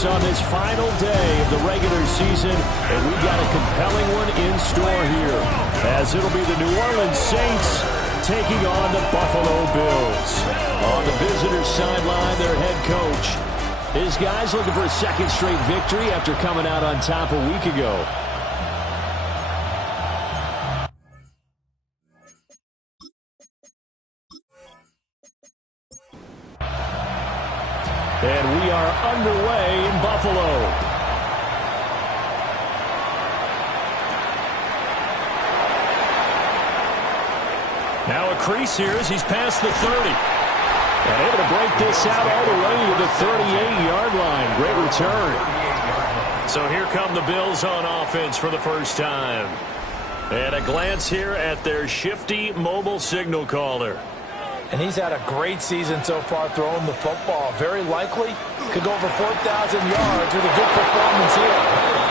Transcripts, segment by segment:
us on this final day of the regular season, and we got a compelling one in store here, as it'll be the New Orleans Saints taking on the Buffalo Bills. On the visitor's sideline, their head coach. His guys looking for a second straight victory after coming out on top a week ago. And we are underway in Buffalo. Now a crease here as he's past the 30. And able to break this out all the way to the 38-yard line. Great return. So here come the Bills on offense for the first time. And a glance here at their shifty mobile signal caller. And he's had a great season so far throwing the football. Very likely could go over 4,000 yards with a good performance here.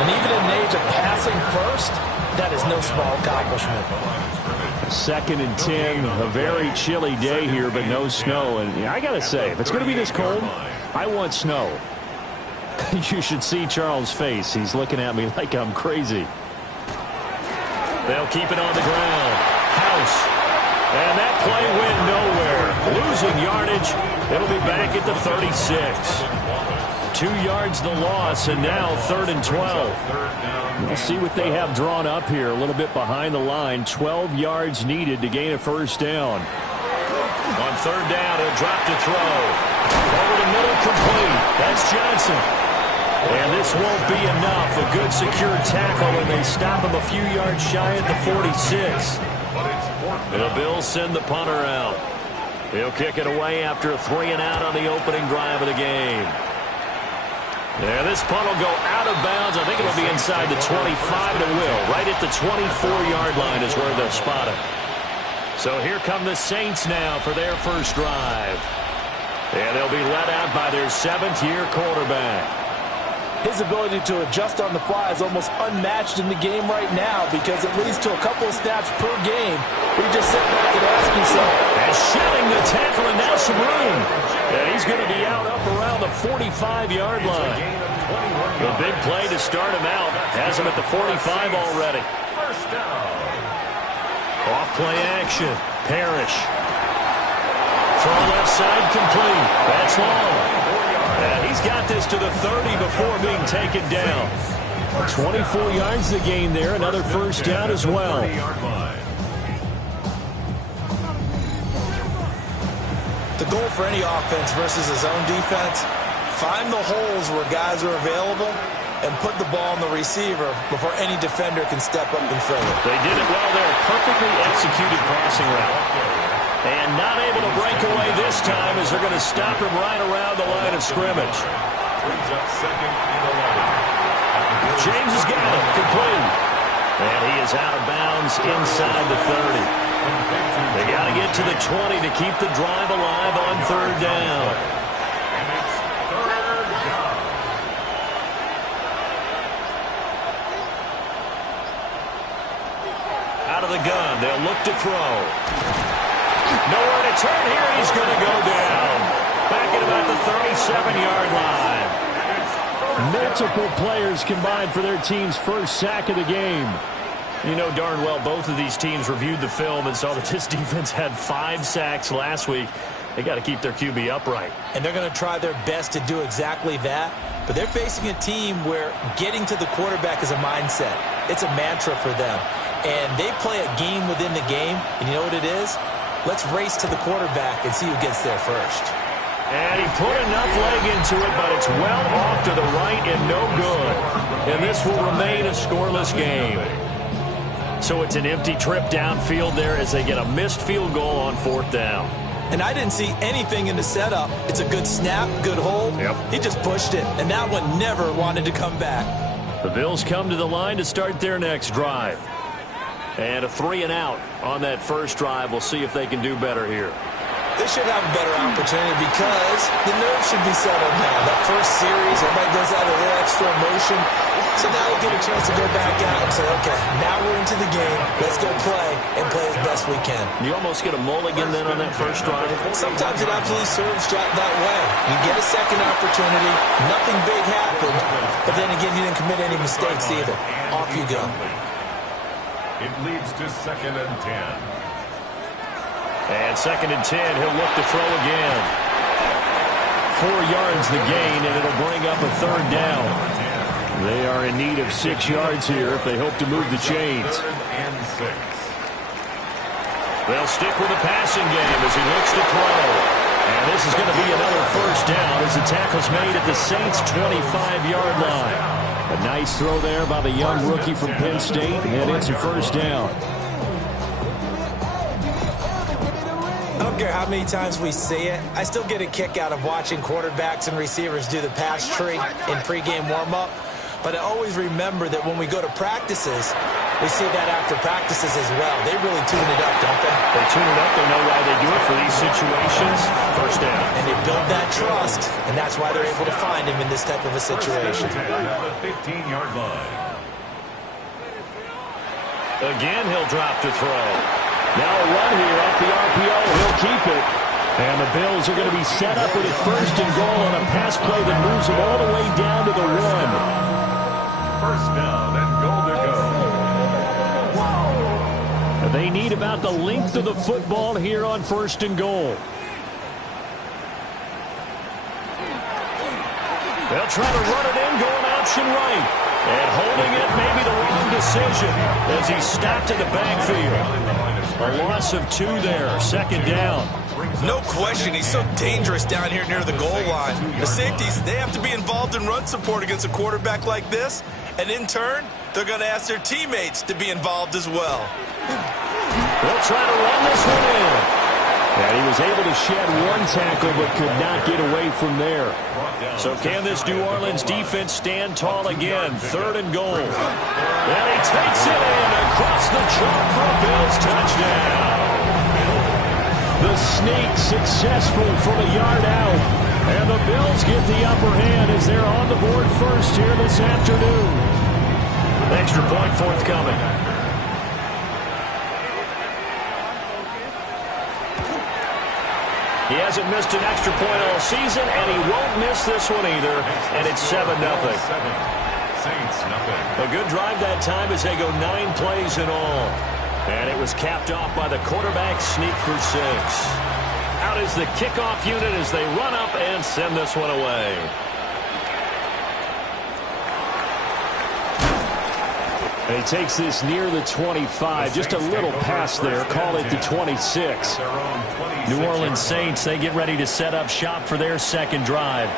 And even in an age of passing first, that is no small accomplishment. 2nd and 10, a very chilly day here, but no snow. And I got to say, if it's going to be this cold, I want snow. You should see Charles' face. He's looking at me like I'm crazy. They'll keep it on the ground. House. And that play went nowhere. Losing yardage. It'll be back at the 36. 2 yards the loss, and now 3rd and 12. We'll see what they have drawn up here. A little bit behind the line. 12 yards needed to gain a first down. On 3rd down, he'll drop to throw. Over the middle, complete. That's Johnson. And this won't be enough. A good secure tackle, and they stop him a few yards shy at the 46. The Bills send the punter out. He'll kick it away after a 3-and-out on the opening drive of the game. Yeah, this punt will go out of bounds. I think it'll be inside the 25, and it will. Right at the 24-yard line is where they'll spot it. So here come the Saints now for their first drive. And they'll be led out by their 7th-year quarterback. His ability to adjust on the fly is almost unmatched in the game right now because it leads to a couple of snaps per game where you just sit back and ask yourself. And shedding the tackle, and now some room. And he's going to be out up around the 45-yard line. The big play to start him out has him at the 45 already. Off play action. Parrish. Throw left side complete. That's long. And he's got this to the 30 before being taken down. 24 yards to gain there. Another first down as well. The goal for any offense versus his own defense, find the holes where guys are available and put the ball on the receiver before any defender can step up and fill it. They did it well there. Perfectly executed crossing route. And not able to break away this time as they're going to stop him right around the line of scrimmage. James has got it. Complete. And he is out of bounds inside the 30. They got to get to the 20 to keep the drive alive on 3rd down. Out of the gun. They'll look to throw. Nowhere to turn here. He's going to go down. Back at about the 37-yard line. Multiple players combined for their team's first sack of the game. You know darn well both of these teams reviewed the film and saw that this defense had 5 sacks last week. They got to keep their QB upright. And they're going to try their best to do exactly that. But they're facing a team where getting to the quarterback is a mindset. It's a mantra for them. And they play a game within the game. And you know what it is? Let's race to the quarterback and see who gets there first. And he put enough leg into it, but it's well off to the right and no good. And this will remain a scoreless game. So it's an empty trip downfield there as they get a missed field goal on 4th down. And I didn't see anything in the setup. It's a good snap, good hold. Yep. He just pushed it, and that one never wanted to come back. The Bills come to the line to start their next drive. And a 3-and-out on that first drive. We'll see if they can do better here. They should have a better opportunity because the nerves should be settled now. That first series, everybody goes out a little extra emotion. So now we'll get a chance to go back out and say, okay, now we're into the game. Let's go play and play as best we can. You almost get a mulligan then on that first drive? Sometimes it absolutely serves that way. You get a second opportunity, nothing big happens, didn't commit any mistakes either. Off you go. It leads to 2nd and 10. And 2nd and 10, he'll look to throw again. 4 yards the gain, and it'll bring up a 3rd down. They are in need of 6 yards here if they hope to move the chains. 3rd and 6. They'll stick with the passing game as he looks to throw. And this is going to be another 1st down as the tackle's made at the Saints' 25-yard line. A nice throw there by the young rookie from Penn State, and it's a 1st down. I don't care how many times we see it. I still get a kick out of watching quarterbacks and receivers do the pass tree in pregame warm-up. But I always remember that when we go to practices, we see that after practices as well. They really tune it up, don't they? They tune it up. They know why they do it for these situations. 1st down. And they build that trust, and that's why they're able to find him in this type of a situation. 15-yard line. Again, he'll drop to throw. Now a run here off the RPO. He'll keep it. And the Bills are going to be set up with a 1st and goal on a pass play that moves them all the way down to the 1. 1st down and goal to go. They need about the length of the football here on 1st and goal. They'll try to run it in, going option right. And holding it may be the wrong decision as he's stopped in the backfield. A loss of 2 there, 2nd down. No question, he's so dangerous down here near the goal line. The safeties, they have to be involved in run support against a quarterback like this. And in turn, they're going to ask their teammates to be involved as well. They'll try to run this one in. And he was able to shed 1 tackle but could not get away from there. So can this New Orleans defense stand tall again? 3rd and goal. And he takes it in across the chalk for a Bills touchdown. The sneak successful from a yard out. And the Bills get the upper hand as they're on the board first here this afternoon. Extra point forthcoming. He hasn't missed an extra point all season, and he won't miss this one either. And it's 7-0. Saints, nothing. A good drive that time as they go 9 plays in all. And it was capped off by the quarterback sneak for 6. Out is the kickoff unit as they run up and send this one away. And he takes this near the 25. Just a little pass there. Call it the 26. New Orleans Saints, they get ready to set up shop for their 2nd drive.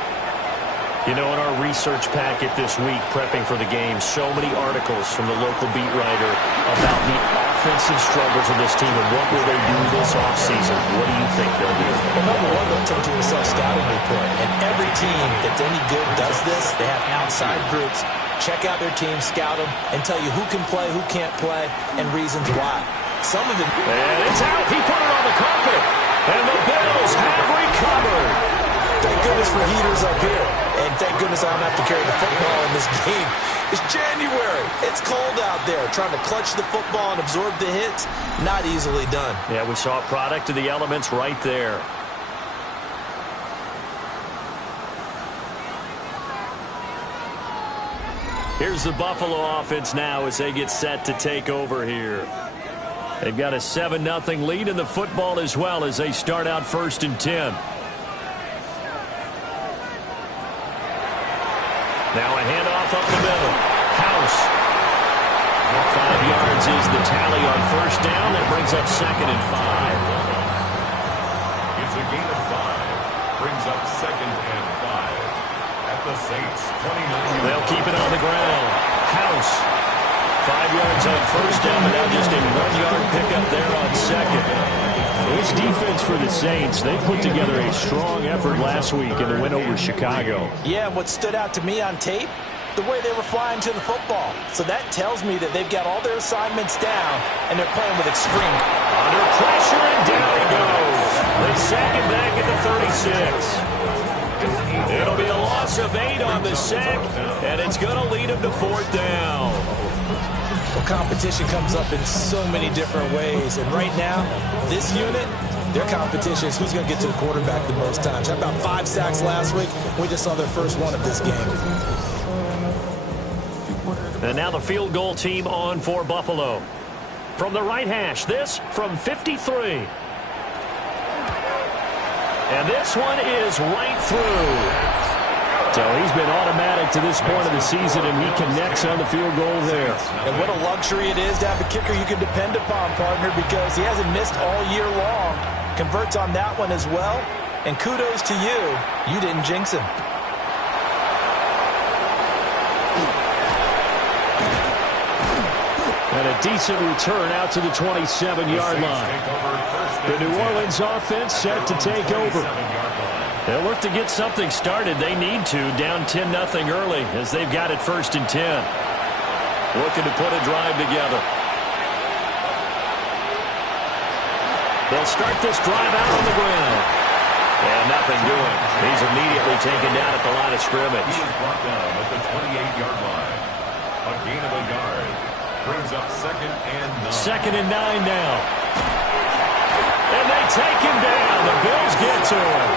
You know, in our research packet this week, prepping for the game, so many articles from the local beat writer about the offensive struggles of this team and what will they do this offseason. What do you think they'll do? Well, number one, they'll turn to a self-scouting report. And every team that's any good does this. They have outside groups. Check out their team, scout them, and tell you who can play, who can't play, and reasons why. Some of them... And it's out. He put it on the carpet. And the Bills have recovered. Thank goodness for heaters up here. And thank goodness I don't have to carry the football in this game. It's January. It's cold out there. Trying to clutch the football and absorb the hits, not easily done. Yeah, we saw a product of the elements right there. Here's the Buffalo offense now as they get set to take over here. They've got a 7-0 lead in the football as well as they start out 1st and 10. Now a handoff up the middle. House. 5 yards is the tally on 1st down. That brings up 2nd and 5. It's a gain of 5. Brings up 2nd and 5. At the Saints, 29. They'll keep it on the ground. House. 5 yards on 1st down, but now just a 1-yard pickup there on 2nd. This defense for the Saints, they put together a strong effort last week in the win over Chicago. Yeah, what stood out to me on tape, the way they were flying to the football. So that tells me that they've got all their assignments down, and they're playing with extreme. Under pressure, and down he goes. They sack him back at the 36. It'll be a loss of 8 on the sack, and it's going to lead him to 4th down. Well, competition comes up in so many different ways. And right now, this unit, their competition is who's going to get to the quarterback the most times. How about 5 sacks last week? We just saw their first one of this game. And now the field goal team on for Buffalo. From the right hash, this from 53. And this one is right through. So he's been automatic to this point of the season, and he connects on the field goal there. And what a luxury it is to have a kicker you can depend upon, partner, because he hasn't missed all year long. Converts on that one as well. And kudos to you. You didn't jinx him. And a decent return out to the 27-yard line. The New Orleans offense set to take over. They'll look to get something started. They need to, down 10-0 early as they've got it 1st and 10. Looking to put a drive together. They'll start this drive out on the ground. And nothing doing. He's immediately taken down at the line of scrimmage. He is brought down at the 28-yard line. A gain of a yard. Brings up 2nd and 9. 2nd and 9 now. And they take him down. The Bills get to him.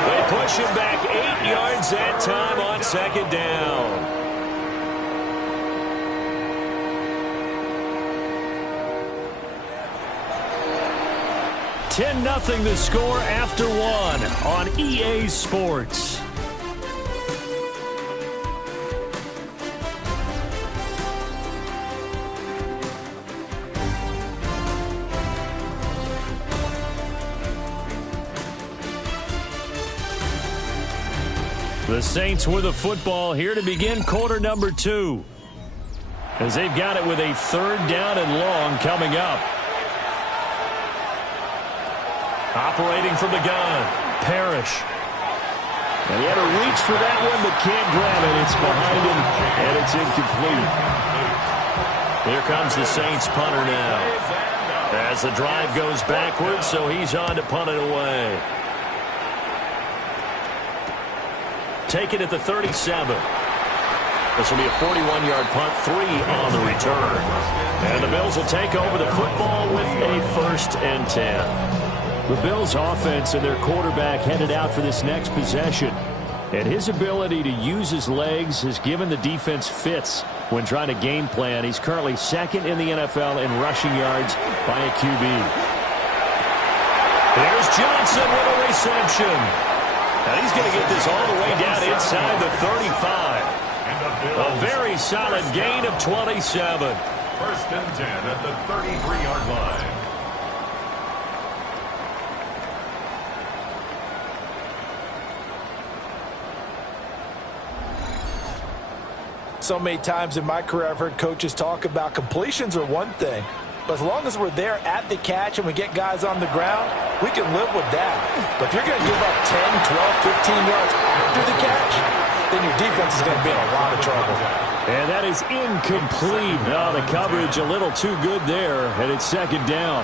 They push him back 8 yards that time on 2nd down. $10-0 the score after 1 on EA Sports. The Saints with the football here to begin quarter number 2. As they've got it with a 3rd down and long coming up. Operating from the gun, Parrish. And he had to reach for that one, but can't grab it. It's behind him, and it's incomplete. Here comes the Saints punter now. As the drive goes backwards, so he's on to punt it away. Taken at the 37. This will be a 41-yard punt, 3 on the return. And the Bills will take over the football with a 1st and 10. The Bills' offense and their quarterback headed out for this next possession. And his ability to use his legs has given the defense fits when trying to game plan. He's currently 2nd in the NFL in rushing yards by a QB. Here's Johnson with a reception. And he's going to get this all the way down inside the 35. A very solid gain of 27. 1st and 10 at the 33-yard line. So many times in my career I've heard coaches talk about completions are one thing. But as long as we're there at the catch and we get guys on the ground, we can live with that. But if you're going to give up 10, 12, 15 yards after the catch, then your defense is going to be in a lot of trouble. And that is incomplete. Oh, the coverage a little too good there, and it's 2nd down.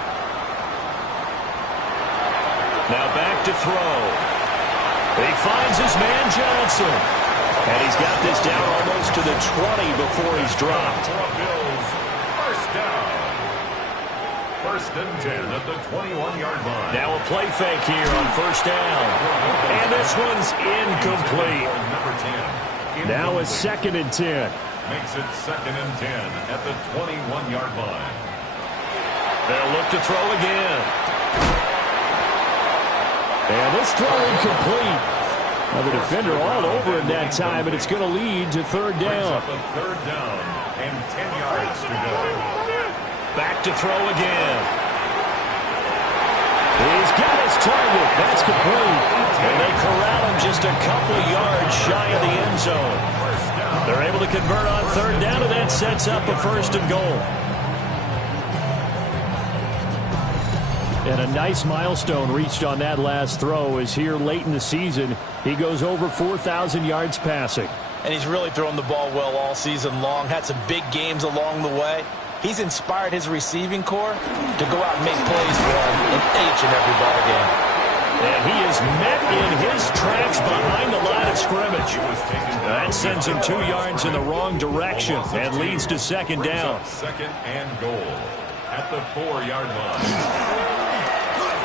Now back to throw. He finds his man Johnson. And he's got this down almost to the 20 before he's dropped. Bills, 1st down. 1st and 10 at the 21-yard line. Now a play fake here on 1st down. And this one's incomplete. Now a 2nd and 10. Makes it 2nd and 10 at the 21-yard line. They'll look to throw again. And this throw incomplete. Now the defender all over him that time, and it's going to lead to 3rd down. Up a 3rd down and 10 yards to go. Back to throw again. He's got his target. That's complete. And they corral him just a couple yards shy of the end zone. They're able to convert on 3rd down, and that sets up a 1st and goal. And a nice milestone reached on that last throw as here late in the season, he goes over 4,000 yards passing. And he's really thrown the ball well all season long. Had some big games along the way. He's inspired his receiving corps to go out and make plays for him in each and every ball game. And he is met in his tracks behind the line of scrimmage. That sends him 2 yards in the wrong direction and leads to 2nd down. 2nd and goal at the 4-yard line.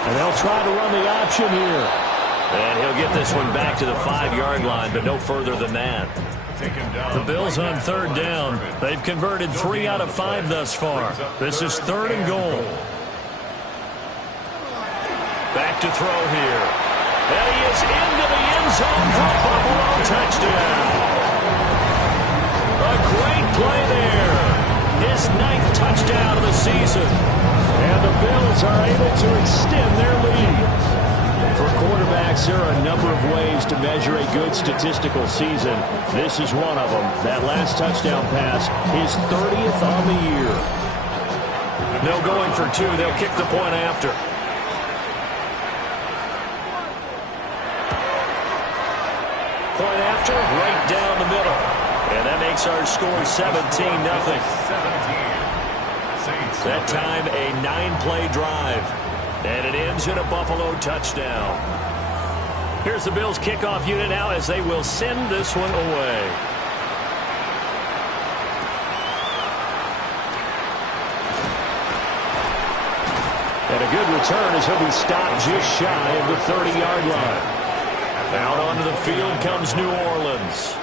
And they'll try to run the option here. And he'll get this one back to the 5-yard line, but no further than that. The Bills on third down. They've converted 3 out of 5 thus far. This is 3rd and goal. Back to throw here. And he is into the end zone for a Buffalo touchdown. A great play there. His 9th touchdown of the season. And the Bills are able to extend their lead. For quarterbacks, there are a number of ways to measure a good statistical season. This is one of them. That last touchdown pass, his 30th on the year. No going for 2. They'll kick the point after. Point after, right down the middle. And that makes our score 17-0. That time, a 9-play drive. And it ends in a Buffalo touchdown. Here's the Bills kickoff unit now as they will send this one away. And a good return as he'll be stopped just shy of the 30-yard line. Out onto the field comes New Orleans.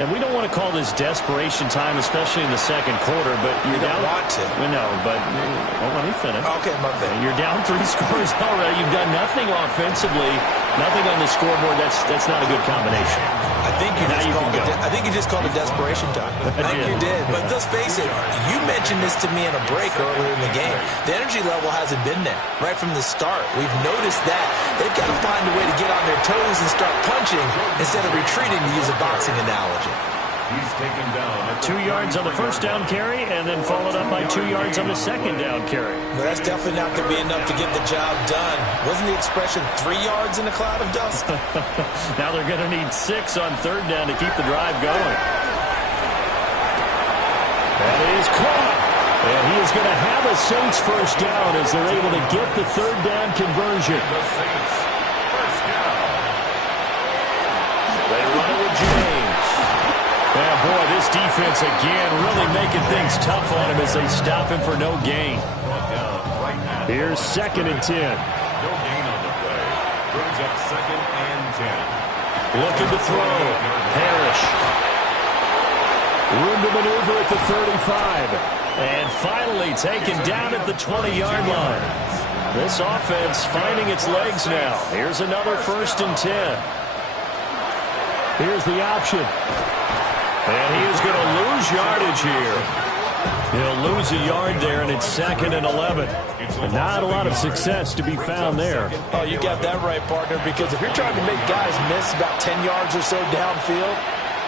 And we don't want to call this desperation time, especially in the second quarter, but you don't want to. No, but let me finish. Okay, my bad. You're down 3 scores already. You've done nothing offensively, nothing on the scoreboard. That's not a good combination. I think you just called it desperation time. I think you did. But let's face it, you mentioned this to me in a break earlier in the game. The energy level hasn't been there right from the start. We've noticed that. They've got to find a way to get on their toes and start punching instead of retreating, to use a boxing analogy. He's taken down. 2 yards on the first down carry, and then followed up by 2 yards on the second down carry. Well, that's definitely not going to be enough to get the job done. Wasn't the expression 3 yards in a cloud of dust? Now they're going to need 6 on third down to keep the drive going. That is caught. And he is going to have a Saints first down as they're able to get the third down conversion. The Saints first down. They run it with James. Yeah, boy, this defense again really making things tough on him as they stop him for no gain. Here's 2nd and 10. No gain on the play. Brings up 2nd and 10. Looking to throw. Parrish. Room to maneuver at the 35. And finally taken down at the 20-yard line. This offense finding its legs now. Here's another 1st and 10. Here's the option. And he is going to lose yardage here. He'll lose a yard there, and it's 2nd and 11. Not a lot of success to be found there. Oh, you got that right, partner, because if you're trying to make guys miss about 10 yards or so downfield,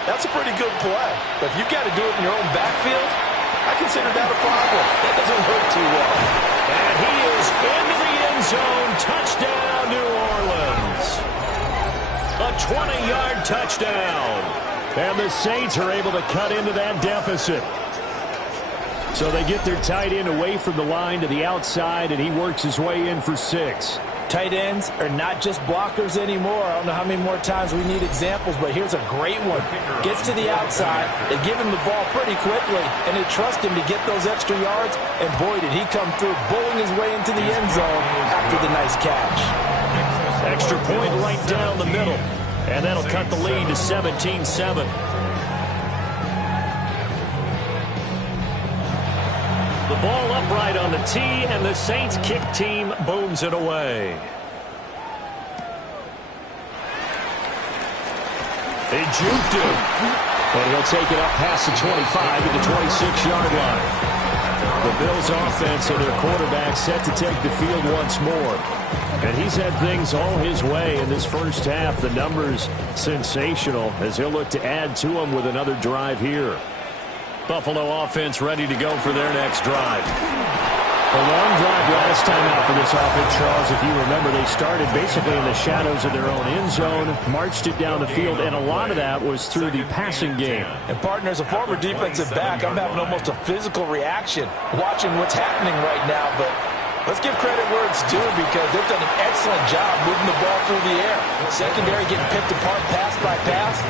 that's a pretty good play. But if you've got to do it in your own backfield, I consider that a problem. That doesn't hurt too well. And he is into the end zone. Touchdown, New Orleans. A 20-yard touchdown. And the Saints are able to cut into that deficit. So they get their tight end away from the line to the outside, and he works his way in for 6. Tight ends are not just blockers anymore. I don't know how many more times we need examples, but here's a great one. Gets to the outside, they give him the ball pretty quickly, and they trust him to get those extra yards, and boy, did he come through, bowling his way into the end zone after the nice catch. Extra point right down the middle, and that'll cut the lead to 17-7. The ball upright on the tee, and the Saints kick team booms it away. They juked him. And he'll take it up past the 25 to the 26-yard line. The Bills offense and their quarterback set to take the field once more. And he's had things all his way in this first half. The numbers sensational as he'll look to add to them with another drive here. Buffalo offense ready to go for their next drive. A long drive last time out for this offense, Charles. If you remember, they started basically in the shadows of their own end zone, marched it down the field, and a lot of that was through the passing game. And, partner, as a former defensive back, I'm having almost a physical reaction watching what's happening right now. But let's give credit where it's due because they've done an excellent job moving the ball through the air. Secondary getting picked apart pass by pass.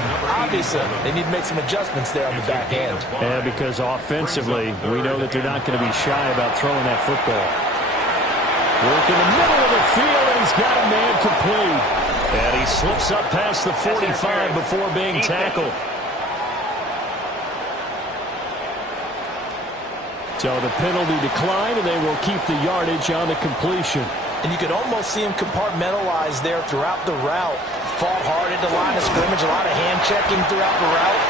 Obviously, they need to make some adjustments there on the back end. Yeah, because offensively, we know that they're not going to be shy about throwing that football. Work in the middle of the field, and he's got a man complete. And he slips up past the 45 before being tackled. So the penalty declined, and they will keep the yardage on the completion. And you could almost see him compartmentalize there throughout the route. Fought hard at the line of scrimmage, a lot of hand checking throughout the route.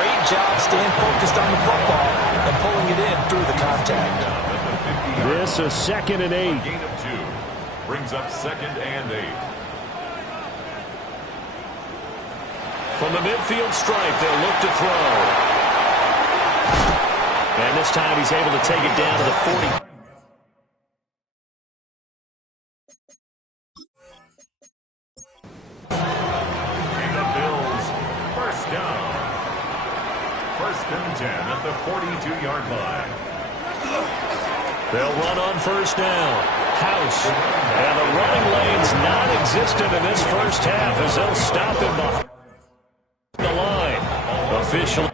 Great job staying focused on the football and pulling it in through the contact. This is 2nd and 8. Gain of 2 brings up 2nd and 8. From the midfield stripe, they'll look to throw. And this time he's able to take it down to the 40. At the 42-yard line. They'll run on first down. House. And the running lane's non-existent in this first half as they'll stop him behind the line. Officially.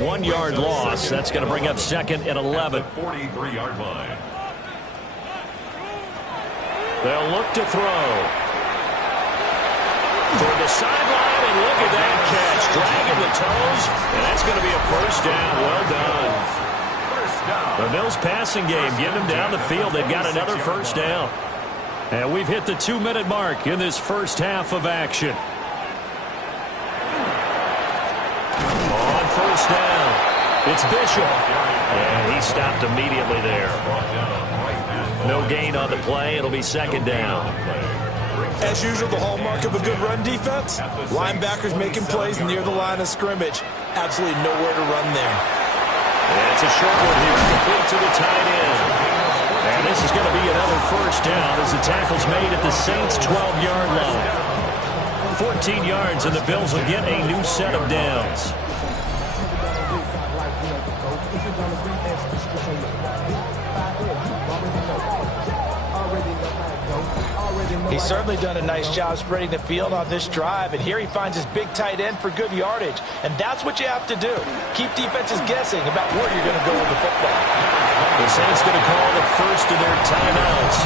One-yard loss. That's going to bring up 2nd and 11. 43-yard line. They'll look to throw. Toward the sideline, and look at that catch. Dragging the toes, and that's going to be a first down. Well done. First down. The Bills passing game, getting them down the field. They've got another first down. And we've hit the 2-minute mark in this first half of action. On first down, it's Bishop. And he stopped immediately there. No gain on the play. It'll be 2nd down. As usual, the hallmark of a good run defense, linebackers making plays near the line of scrimmage. Absolutely nowhere to run there. And it's a short one here, complete to the tight end. And this is going to be another first down as the tackle's made at the Saints' 12-yard line. 14 yards, and the Bills will get a new set of downs. He's certainly done a nice job spreading the field on this drive, and here he finds his big tight end for good yardage. And that's what you have to do. Keep defenses guessing about where you're going to go with the football. The Saints going to call the first of their timeouts,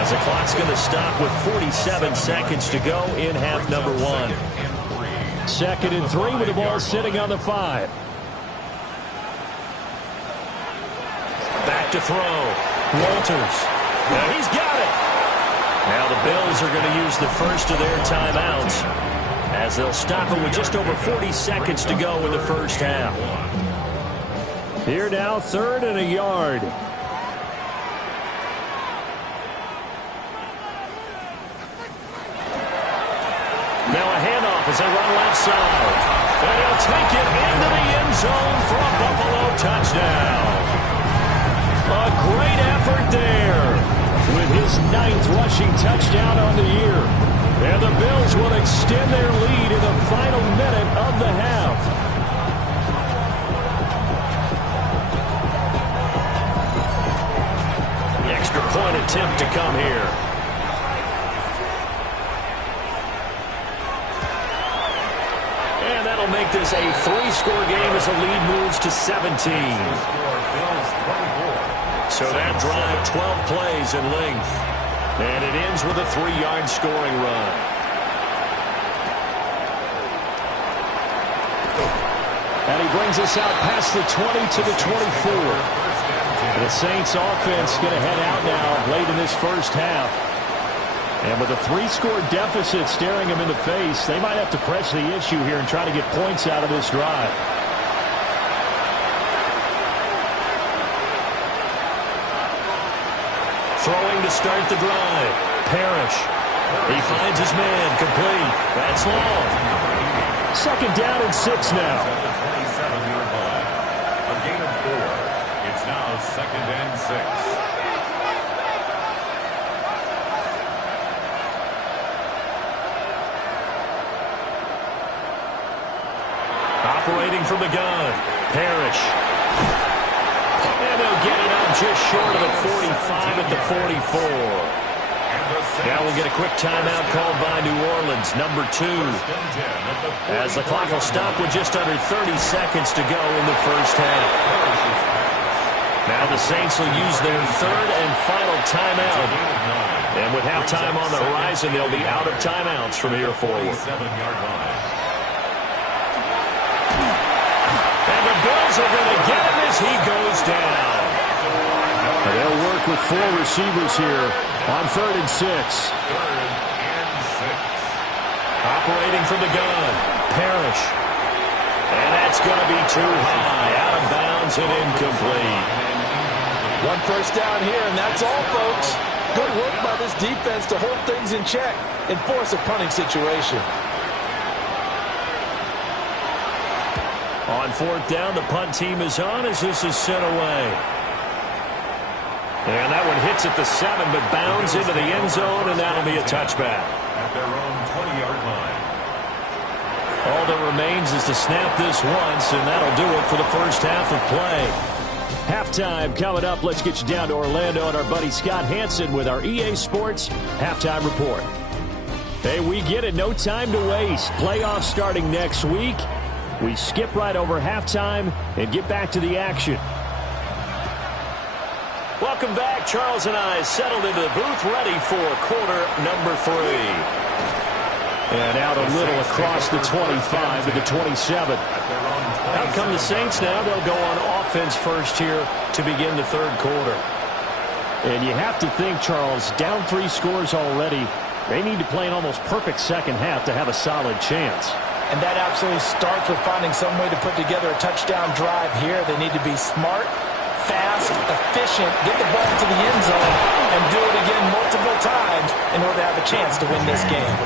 as the clock's going to stop with 47 seconds to go in half number 1. 2nd and 3 with the ball sitting on the 5. Back to throw. Walters. Now he's got it. Now the Bills are going to use the first of their timeouts as they'll stop it with just over 40 seconds to go in the first half. Here now, 3rd and a yard. Now a handoff as they run left side. And he'll take it into the end zone for a Buffalo touchdown. A great effort there with his 9th rushing touchdown on the year. And the Bills will extend their lead in the final minute of the half. The extra point attempt to come here. And that'll make this a 3-score game as the lead moves to 17. So that drive, 12 plays in length. And it ends with a 3-yard scoring run. And he brings us out past the 20 to the 24. The Saints offense going to head out now late in this first half. And with a 3-score deficit staring them in the face, they might have to press the issue here and try to get points out of this drive. Throwing to start the drive. Parrish. He finds his man. Complete. That's long. 2nd down and 6 now. A gain of 4. It's now 2nd and 6. Operating from the gun. Parrish. And they'll get it out just short of the 45 at the 44. Now we'll get a quick timeout called by New Orleans, number 2. As the clock will stop with just under 30 seconds to go in the first half. Now the Saints will use their third and final timeout. And with halftime on the horizon, they'll be out of timeouts from here forward. And the Bills are going to get him as he goes down. They'll work with 4 receivers here on 3rd and 6. Operating from the gun, Parrish. And that's going to be too high, out of bounds and incomplete. 1 first down here, and that's all, folks. Good work by this defense to hold things in check and force a punting situation. On 4th down, the punt team is on as this is sent away. And that one hits at the 7, but bounds into the end zone, and that'll be a touchback. At their own 20-yard line. All that remains is to snap this once, and that'll do it for the first half of play. Halftime coming up. Let's get you down to Orlando and our buddy Scott Hansen with our EA Sports Halftime Report. Hey, we get it. No time to waste. Playoffs starting next week. We skip right over halftime and get back to the action. Welcome back. Charles and I settled into the booth ready for quarter number 3. And out a little across the 25 to the 27. Out come the Saints now. They'll go on offense first here to begin the 3rd quarter. And you have to think, Charles, down 3 scores already. They need to play an almost perfect second half to have a solid chance. And that absolutely starts with finding some way to put together a touchdown drive here. They need to be smart, fast, efficient, get the ball to the end zone, and do it again multiple times in order to have a chance to win this game.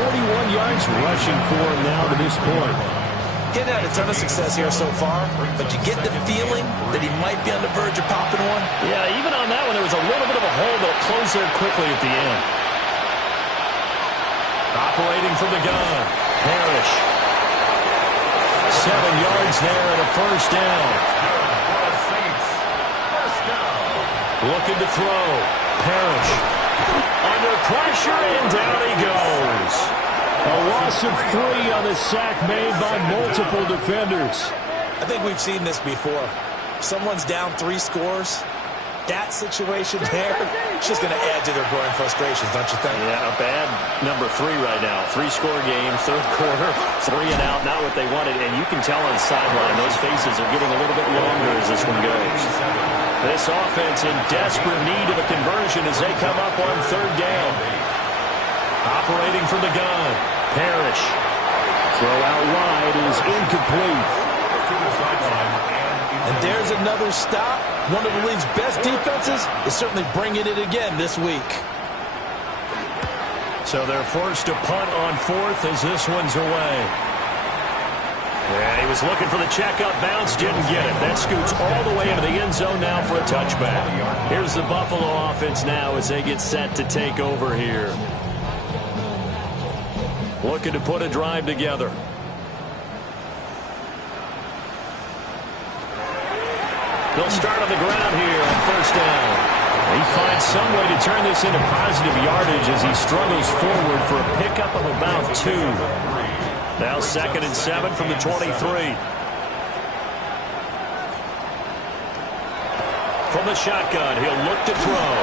41 yards rushing for him now to this point. He's had a ton of success here so far, but you get the feeling that he might be on the verge of popping one. Yeah, even on that one, there was a little bit of a hole that closed there quickly at the end. Operating from the gun, Parrish. 7 yards there and a first down. Looking to throw. Parrish. Under pressure, and down he goes. A loss of 3 on the sack made by multiple defenders. I think we've seen this before. Someone's down 3 scores. That situation there, it's just going to add to their growing frustrations, don't you think? Yeah, a bad number 3 right now. 3-score game, 3rd quarter, 3 and out, not what they wanted. And you can tell on the sideline, those faces are getting a little bit longer as this one goes. This offense in desperate need of a conversion as they come up on 3rd down. Operating from the gun, Parrish. Throw out wide is incomplete. And there's another stop. One of the league's best defenses is certainly bringing it again this week. So they're forced to punt on 4th as this one's away. Yeah, he was looking for the checkup bounce, didn't get it. That scoots all the way into the end zone now for a touchback. Here's the Buffalo offense now as they get set to take over here. Looking to put a drive together. They'll start on the ground here on 1st down. He finds some way to turn this into positive yardage as he struggles forward for a pickup of about 2. Now 2nd and 7 from the 23. From the shotgun, he'll look to throw.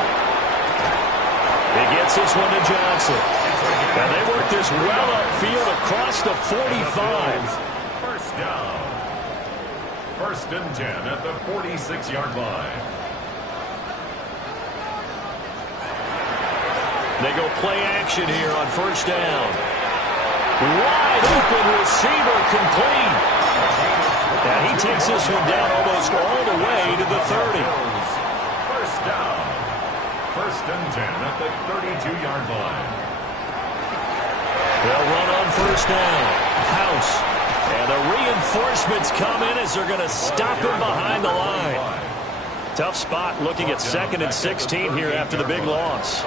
He gets this one to Johnson. And they work this well upfield across the 45. First down. 1st and 10 at the 46-yard line. They go play action here on 1st down. Wide open receiver complete. Now he takes this one down almost all the way to the 30. First down. 1st and 10 at the 32-yard line. They'll run on 1st down. House. And the reinforcements come in as they're going to stop him behind the line. Tough spot looking at 2nd and 16 here after the big loss.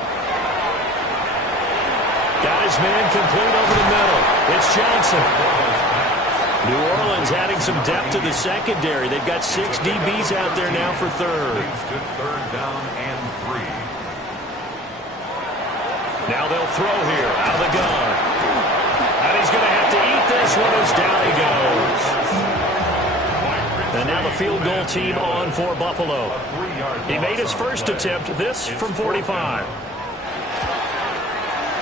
Got his man complete over the middle. It's Johnson. New Orleans adding some depth to the secondary. They've got 6 DBs out there now for 3rd. To 3rd down and 3. throw here. Out of the gun. And he's going to have to eat this one as down he goes. And now the field goal team on for Buffalo. He made his first attempt, this from 45.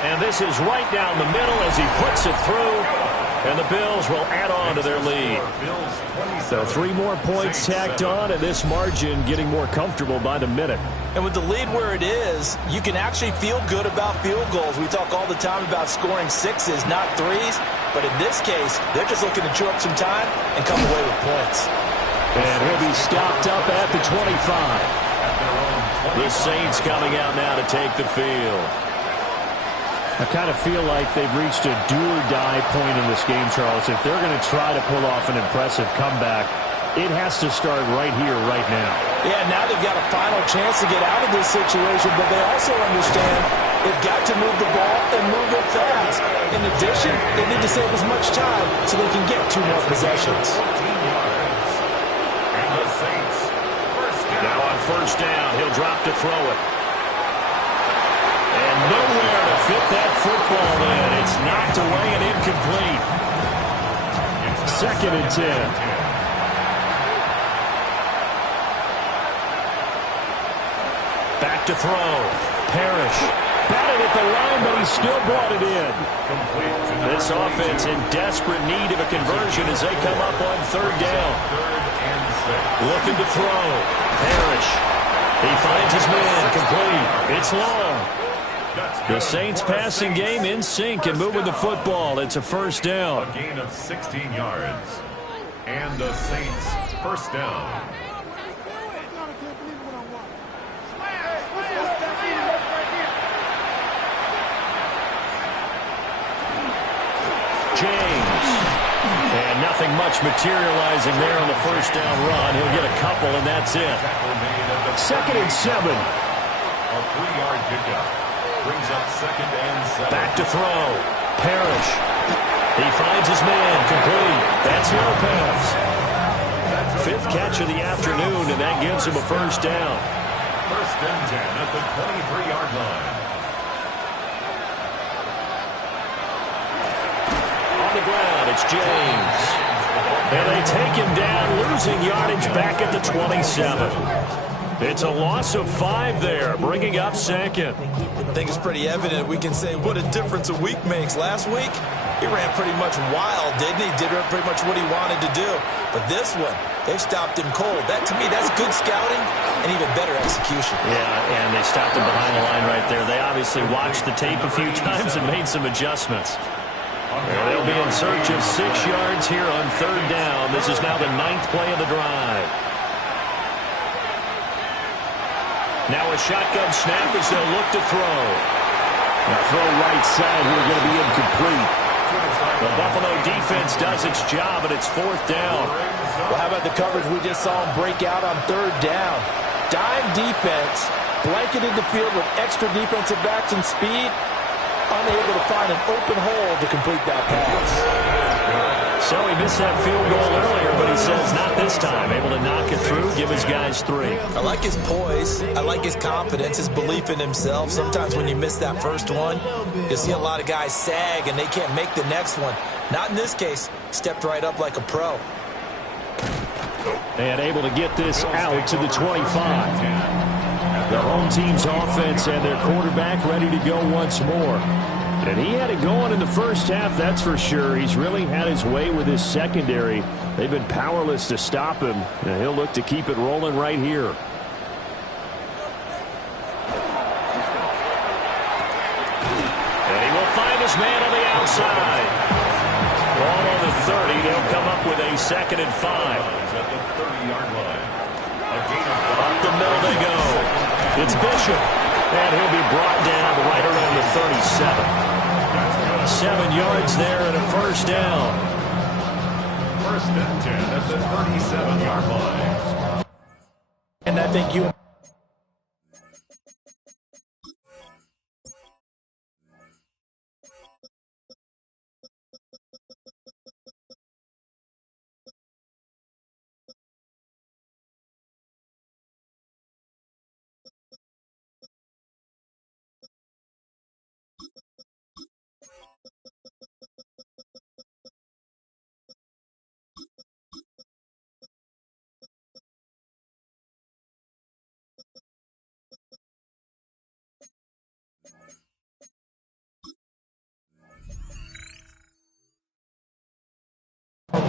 And this is right down the middle as he puts it through. And the Bills will add on to their lead. So 3 more points tacked on, and this margin getting more comfortable by the minute. And with the lead where it is, you can actually feel good about field goals. We talk all the time about scoring 6s, not 3s. But in this case, they're just looking to chew up some time and come away with points. And he'll be stopped up at the 25. The Saints coming out now to take the field. I kind of feel like they've reached a do-or-die point in this game, Charles. If they're going to try to pull off an impressive comeback, it has to start right here, right now. Yeah, now they've got a final chance to get out of this situation, but they also understand they've got to move the ball and move it fast. In addition, they need to save as much time so they can get 2 more possessions. Now on first down, he'll drop to throw it. And nowhere to fit that football in. It's knocked away and incomplete. 2nd and 10. Back to throw. Parrish. Batted at the line, but he still brought it in. This offense in desperate need of a conversion as they come up on 3rd down. Looking to throw. Parrish. He finds his man. Complete. It's long. The Saints passing game in sync and moving the football. It's a first down. A gain of 16 yards. And the Saints first down. James. And nothing much materializing there on the first down run. He'll get a couple, and that's it. 2nd and 7. A 3-yard pickup. Brings up 2nd and 7. Back to throw. Parrish. He finds his man. Complete. That's Lopez. 5th catch of the afternoon, and that gives him a first down. 1st and 10 at the 23-yard line. On the ground, it's James. And they take him down, losing yardage back at the 27. It's a loss of 5 there, bringing up 2nd. I think it's pretty evident. We can say what a difference a week makes. Last week, he ran pretty much wild, didn't he? Did pretty much what he wanted to do. But this one, they've stopped him cold. That, to me, that's good scouting and even better execution. Yeah, and they stopped him behind the line right there. They obviously watched the tape a few times and made some adjustments. They'll be in search of 6 yards here on 3rd down. This is now the 9th play of the drive. Now a shotgun snap as they'll look to throw. Now throw right side here, going to be incomplete. The Buffalo defense does its job, and it's 4th down. Well, how about the coverage we just saw him break out on 3rd down? Dime defense, blanketed the field with extra defensive backs and speed, unable to find an open hole to complete that pass. So he missed that field goal earlier, but he says not this time. Able to knock it through, give his guys 3. I like his poise. I like his confidence, his belief in himself. Sometimes when you miss that first one, you see a lot of guys sag and they can't make the next one. Not in this case. Stepped right up like a pro. And able to get this out to the 25. The home team's offense and their quarterback ready to go once more. And he had it going in the first half, that's for sure. He's really had his way with his secondary. They've been powerless to stop him, and he'll look to keep it rolling right here. And he will find his man on the outside. Ball on the 30. They'll come up with a 2nd and 5. At the 30-yard line. A gain of 5. Up the middle they go. It's Bishop. And he'll be brought down right around the 37. 7 yards there and a first down. 1st and 10 at the 37-yard line. And I think you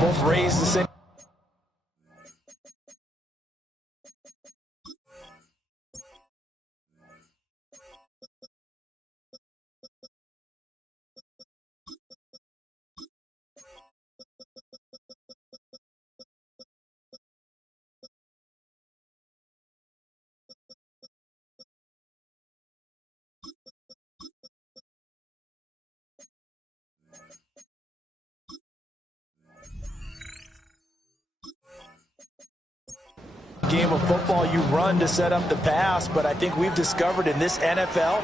both raised the same. Game of football, you run to set up the pass, but I think we've discovered in this NFL,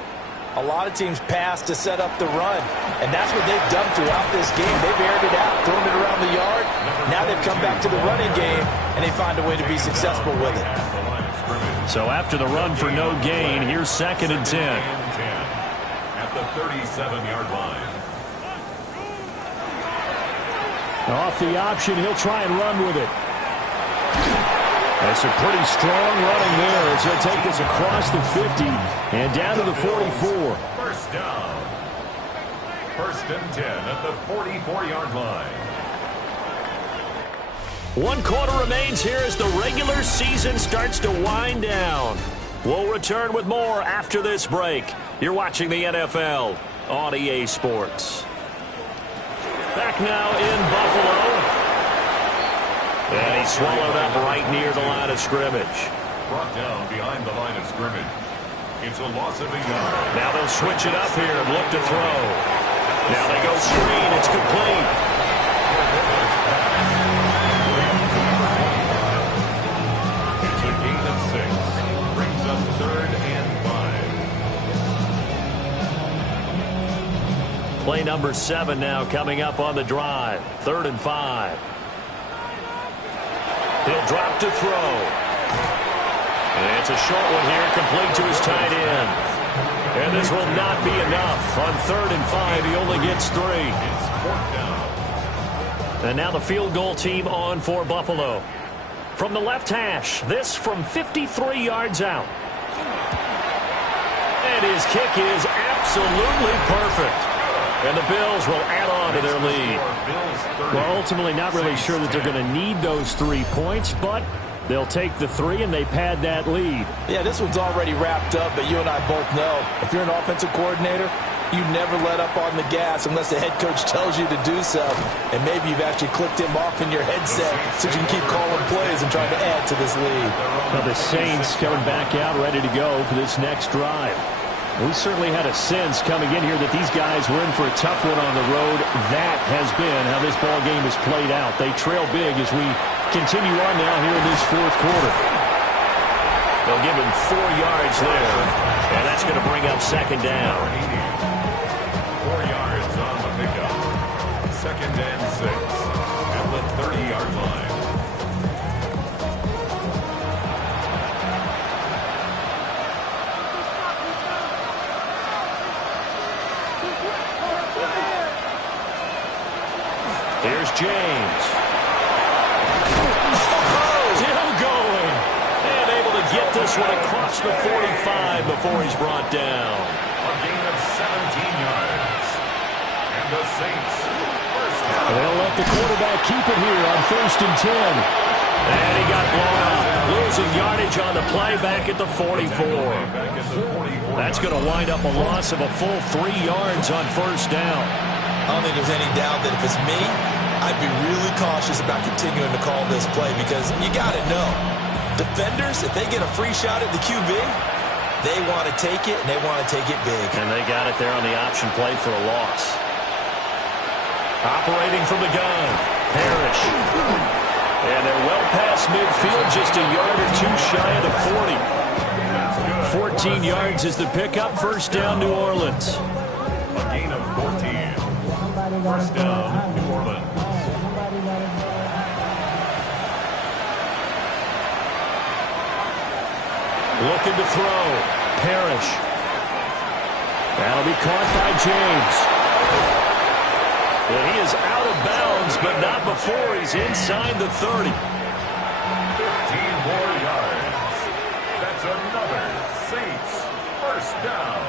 a lot of teams pass to set up the run, and that's what they've done throughout this game. They've aired it out, thrown it around the yard. Now they've come back to the running game, and they find a way to be successful with it. So after the run for no gain, here's 2nd and 10. At the 37-yard line. Off the option, he'll try and run with it. That's a pretty strong running there as he'll take this across the 50 and down to the 44. First down. 1st and 10 at the 44-yard line. 1 quarter remains here as the regular season starts to wind down. We'll return with more after this break. You're watching the NFL on EA Sports. Back now in Buffalo. And he swallowed up right near the line of scrimmage. Brought down behind the line of scrimmage. It's a loss of a yard. Now they'll switch it up here and look to throw. Now they go screen. It's complete. It's a gain of 6. Brings up 3rd and 5. Play number 7 now coming up on the drive. 3rd and 5. He'll drop to throw. And it's a short one here, complete to his tight end. And this will not be enough. On 3rd and 5, he only gets 3. It's 4th down. And now the field goal team on for Buffalo. From the left hash, this from 53 yards out. And his kick is absolutely perfect. And the Bills will add on to their lead. Well, ultimately not really sure that they're going to need those 3 points, but they'll take the 3 and they pad that lead. Yeah, this one's already wrapped up, but you and I both know if you're an offensive coordinator, you never let up on the gas unless the head coach tells you to do so. And maybe you've actually clicked him off in your headset so you can keep calling plays and trying to add to this lead. Well, the Saints coming back out ready to go for this next drive. We certainly had a sense coming in here that these guys were in for a tough one on the road. That has been how this ball game has played out. They trail big as we continue on now here in this 4th quarter. They'll give him 4 yards there, and that's going to bring up 2nd down. 4 yards on the pickup. 2nd and 6 at the 30-yard line. Here's James. Still going. And able to get this one across the 45 before he's brought down. A gain of 17 yards. And the Saints first down. They'll let the quarterback keep it here on 1st and 10. And he got blown up. Losing yardage on the play back at the 44. Back at the 44. That's going to wind up a loss of a full 3 yards on 1st down. I don't think there's any doubt that if it's me, I'd be really cautious about continuing to call this play because you got to know, defenders, if they get a free shot at the QB, they want to take it, and they want to take it big. And they got it there on the option play for a loss. Operating from the gun, Parrish. And they're well past midfield, just a yard or 2 shy of the 40. 14 yards is the pickup. 1st down, New Orleans. A gain of 14. 1st down, New Orleans. Looking to throw. Parrish. That'll be caught by James. And he is out of bounds, but not before he's inside the 30. 15 more yards. That's another Saints first down.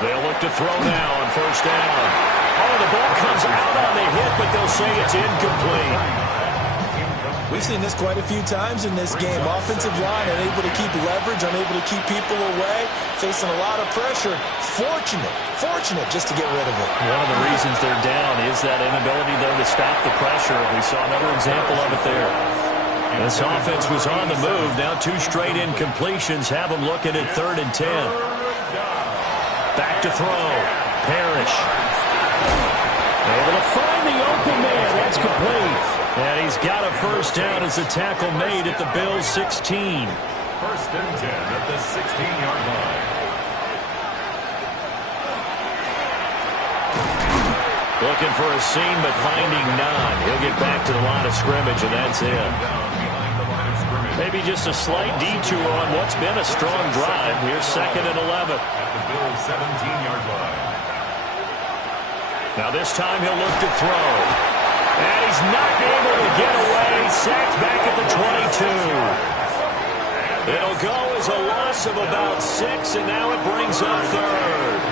They'll look to throw now on 1st down. Oh, the ball comes out on the hit, but they'll say it's incomplete. We've seen this quite a few times in this game. Offensive line unable to keep leverage, unable to keep people away, facing a lot of pressure. Fortunate just to get rid of it. One of the reasons they're down is that inability, though, to stop the pressure. We saw another example of it there. This offense was on the move. Now 2 straight incompletions have them looking at 3rd and 10. Back to throw. Parrish. Able to find the open man. That's complete. And he's got a first down as the tackle made at the Bills' 16. 1st and 10 at the 16-yard line. Looking for a seam, but finding none. He'll get back to the line of scrimmage, and that's it. Maybe just a slight detour on what's been a strong drive. Here's 2nd and 11. At the Bills' 17-yard line. Now this time he'll look to throw. And he's not able to get away. Sacked back at the 22. It'll go as a loss of about 6, and now it brings up 3rd.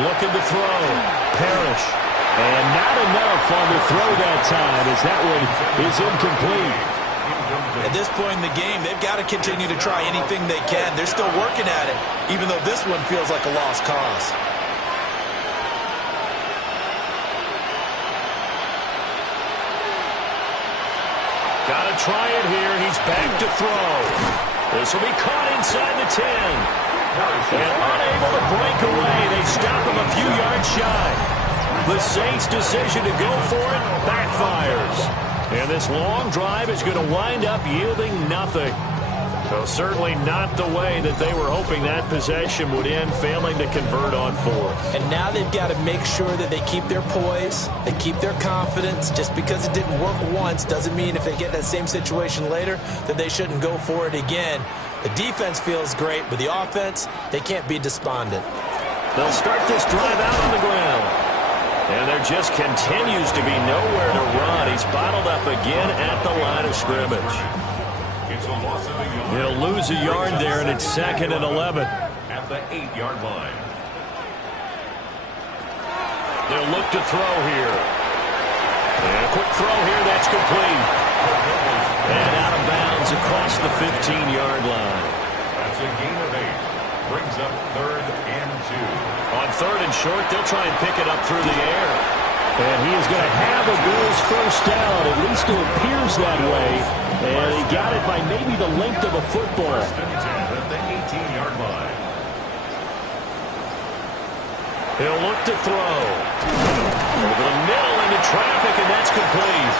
Looking to throw. Parrish. And not enough on the throw that time, as that one is incomplete. At this point in the game, they've got to continue to try anything they can. They're still working at it, even though this one feels like a lost cause. Got to try it here. He's back to throw. This will be caught inside the 10. And unable to break away. They stop him a few yards shy. The Saints' decision to go for it backfires. And this long drive is going to wind up yielding nothing. So certainly not the way that they were hoping that possession would end, failing to convert on 4th. And now they've got to make sure that they keep their poise, they keep their confidence. Just because it didn't work once doesn't mean if they get that same situation later that they shouldn't go for it again. The defense feels great, but the offense, they can't be despondent. They'll start this drive out on the ground. And there just continues to be nowhere to run. He's bottled up again at the line of scrimmage. He'll lose a yard there, and it's 2nd and 11. At the 8-yard line. They'll look to throw here. And a quick throw here, that's complete. And out of bounds across the 15-yard line. That's a gain of 8. Brings up 3rd and 2. On 3rd and short, they'll try and pick it up through the air. And he is going to have a Bills first down. At least it appears that way. And he got it by maybe the length of a football. 1st and 10 at the 18-yard line. He'll look to throw. Over the middle into traffic, and that's complete.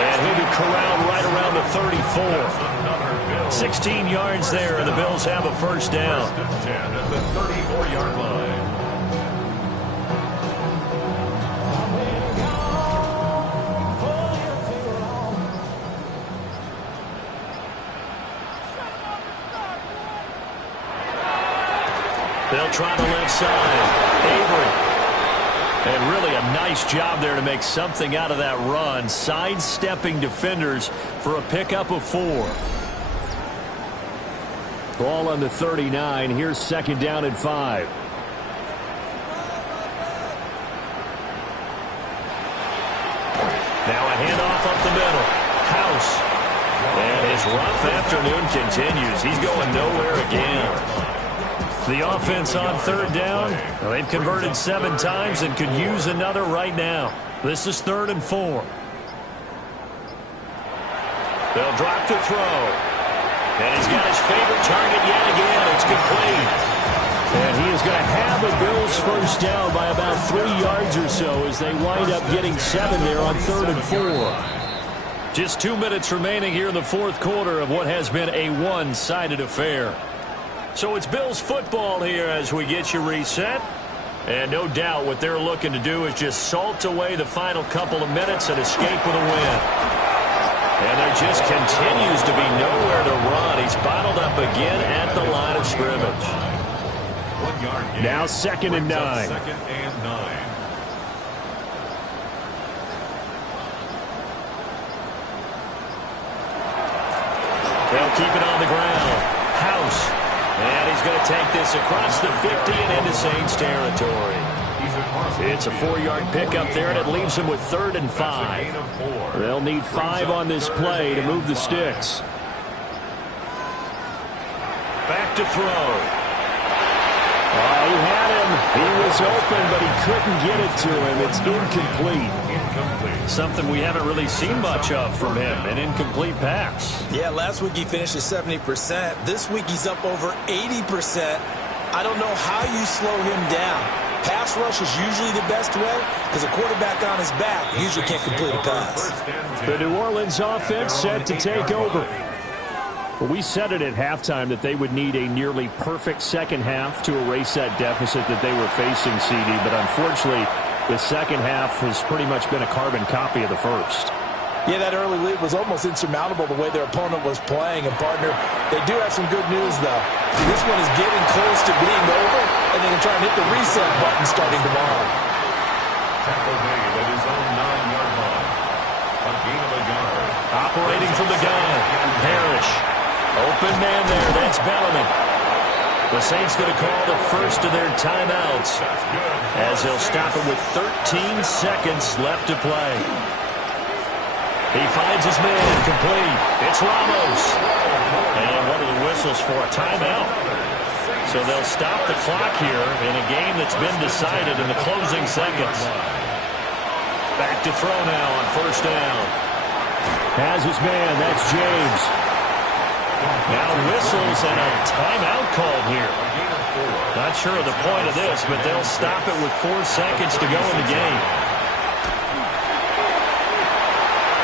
And he'll be corralled right around the 34. 16 yards there, and the Bills have a first down. 1st and 10 at the 34-yard line. They'll try the left side. Avery. And really a nice job there to make something out of that run. Sidestepping defenders for a pickup of 4. Ball on the 39. Here's 2nd down and 5. Now a handoff up the middle. House. And his rough afternoon continues. He's going nowhere again. The offense on 3rd down. Well, they've converted 7 times and could use another right now. This is 3rd and 4. They'll drop to throw. And he's got his favorite target yet again. It's complete. And he is going to have a Bills first down by about 3 yards or so as they wind up getting 7 there on 3rd and 4. Just 2 minutes remaining here in the 4th quarter of what has been a one-sided affair. So it's Bills football here as we get you reset. And no doubt what they're looking to do is just salt away the final couple of minutes and escape with a win. And there just continues to be nowhere to run. He's bottled up again at the line of scrimmage. 1 yard gain. Now 2nd and 9. 2nd and 9. They'll keep it on the ground. House. And he's going to take this across the 50 and into Saints territory. It's a 4-yard pickup there, and it leaves them with 3rd and 5. They'll need 5 on this play to move the sticks. Back to throw. He had him. He was open, but he couldn't get it to him. It's incomplete. Something we haven't really seen much of from him, an incomplete pass. Yeah, last week he finished at 70%. This week he's up over 80%. I don't know how you slow him down. Pass rush is usually the best way because a quarterback on his back usually can't complete a pass. The New Orleans offense set to take over. Well, we said it at halftime that they would need a nearly perfect second half to erase that deficit that they were facing, CD. But unfortunately, the second half has pretty much been a carbon copy of the first. Yeah, that early lead was almost insurmountable the way their opponent was playing. And, partner, they do have some good news, though. This one is getting close to being over, and they can try and hit the reset button starting tomorrow. Tackle made at his own 9-yard line. A gain of a yard. Operating from the gun, Parrish. Open man there, that's Belliman. The Saints going to call the first of their timeouts as they'll stop it with 13 seconds left to play. He finds his man complete. It's Ramos. And one of the whistles for a timeout. So they'll stop the clock here in a game that's been decided in the closing seconds. Back to throw now on first down. Has his man, that's James. Now whistles and a timeout called here. Not sure of the point of this, but they'll stop it with 4 seconds to go in the game.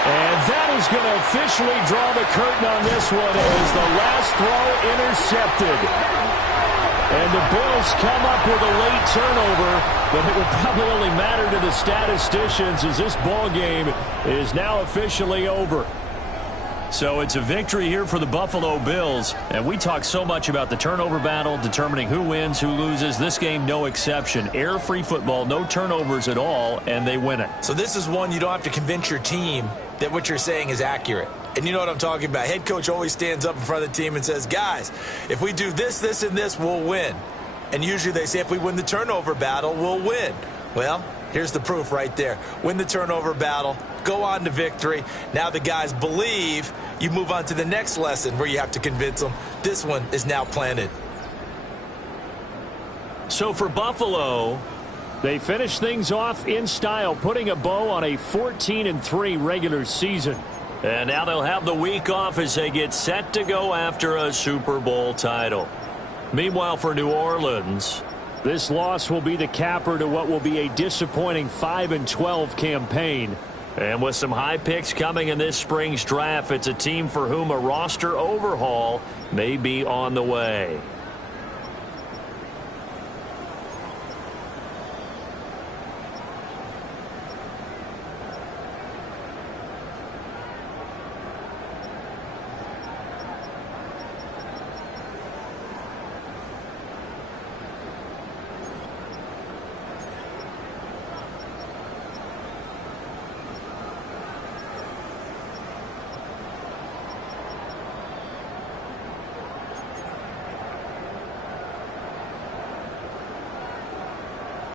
And that is going to officially draw the curtain on this one as the last throw intercepted. And the Bills come up with a late turnover, but it will probably only matter to the statisticians as this ball game is now officially over. So it's a victory here for the Buffalo Bills. And we talk so much about the turnover battle, determining who wins, who loses. This game, no exception. Air-free football, no turnovers at all, and they win it. So this is one you don't have to convince your team that what you're saying is accurate. And you know what I'm talking about. Head coach always stands up in front of the team and says, guys, if we do this, this, and this, we'll win. And usually they say if we win the turnover battle, we'll win. Well, here's the proof right there. Win the turnover battle, go on to victory. Now the guys believe. You move on to the next lesson where you have to convince them. This one is now planted. So for Buffalo, they finish things off in style, putting a bow on a 14-3 regular season. And now they'll have the week off as they get set to go after a Super Bowl title. Meanwhile, for New Orleans, this loss will be the capper to what will be a disappointing 5-12 campaign. And with some high picks coming in this spring's draft, it's a team for whom a roster overhaul may be on the way.